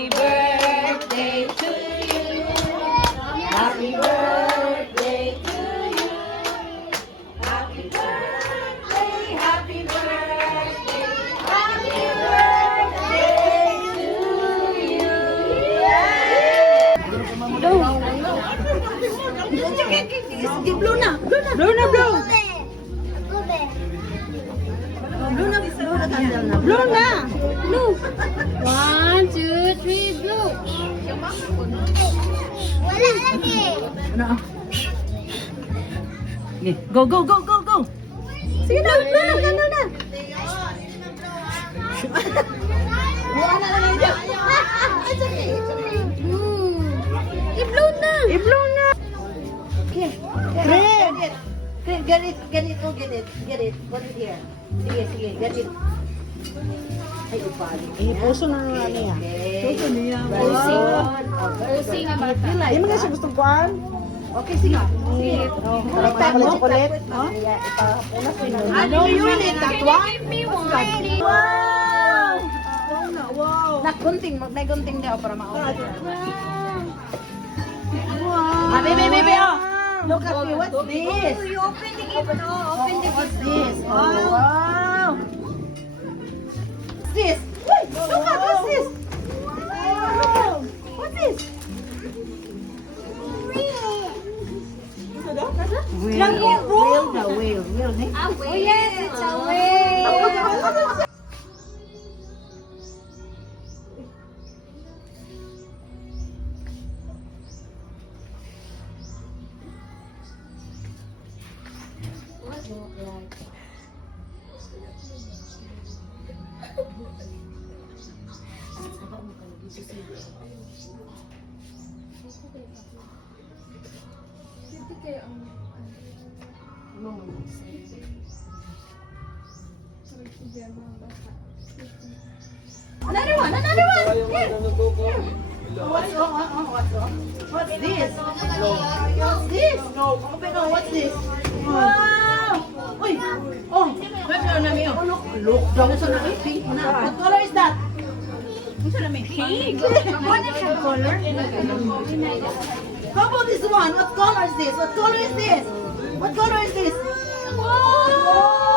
Happy birthday to you. Happy birthday to you. Happy birthday, happy birthday, happy birthday to you. Blow na. Blow na, blow. Blow na. Blow. 1, 2, 3, blow. Wala lagi. Go, go, go, go, go. Sige na, blow na, blow na. I-blow na. I-blow na. Get it. Get it. Put it here. Sige, get it. Ay, upali. Puso na nga niya. Puso niya. Pusi nga bata. Hindi mo na siya gustong kuhan? Okay, sige. Baliktad mo? Chocolate? Ano yun eh? Tatwa? Give me one. Wow! Nagunting daw para ma-open. Wow! Baby, oh! Look at me, what's this? You open the gift, no? Open the What's gift. this? Oh, wow! What's this? Wait, look at what's this? Wow! What's this? Whale. Oh, yes, it's a whale. What look like? Another one. Here. What's this? What's this? Open up, what's this? Wow! Uy! Oh! Look, daw sa na pink na. What color is that? Pink. What is the color? How about this one? What color is this? What color is this? Wow!